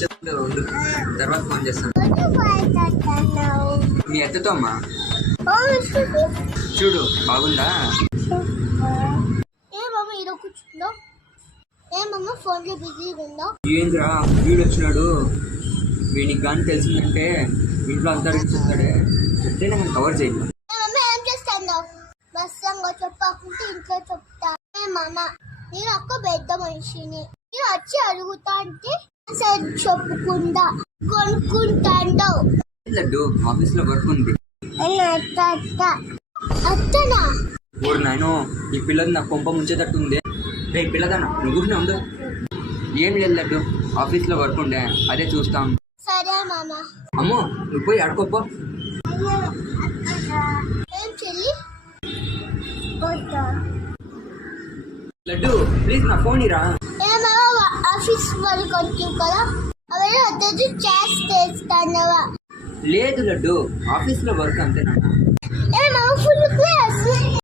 చెప్తా ఉండు, తర్వాత ఫోన్ చేస్తాను. మీ అత్తతో అమ్మా చూడు బాగుందా? ఏమమ్మా ఈరోజు కూర్చుందో? ఏమమ్మా ఫోన్లో బిజీగా ఉందో? ఏంద్రా వీడు వచ్చినాడు, వీడికి కానీ తెలిసిందంటే ఇంట్లో అంతా చూస్తాడే, చెప్తే నేను కవర్ చేయాలి. ఏమమ్మా ఏం చేస్తాను? బస్సంగా చెప్పకుంటే ఇంట్లో చెప్తా. ఏమన్నా నేను అక్క పెద్ద మనిషిని, నేను వచ్చి అడుగుతా అంటే చెప్పుకుంటా కొనుక్కుంటాండవు. లడ్డు ఆఫీస్ లో వర్క్ ఉంది. అత్తనా? ఓరు నాయనో, ఈ పిల్లది నా కొంప ముంచేటట్టు ఉంది. రే పిల్లదన్నా నువ్వు కూడా ఉండు. ఏం లేదు లడ్డు, ఆఫీస్ లో వర్క్ ఉండే, అదే చూస్తాం. సరే మామ. అమ్మో నువ్వు పోయి ఆడుకోపో. ఏం చెల్లి? లడ్డు ప్లీజ్ నా ఫోన్ ఇరా. ఏమో ఆఫీస్ వర్క్ వచ్చావు కదా, అవన్నీ వద్దు చేస్తానవా? లేదు లడ్డు, ఆఫీస్ లో వర్క్ అంతేనా? ఏమో ఫుల్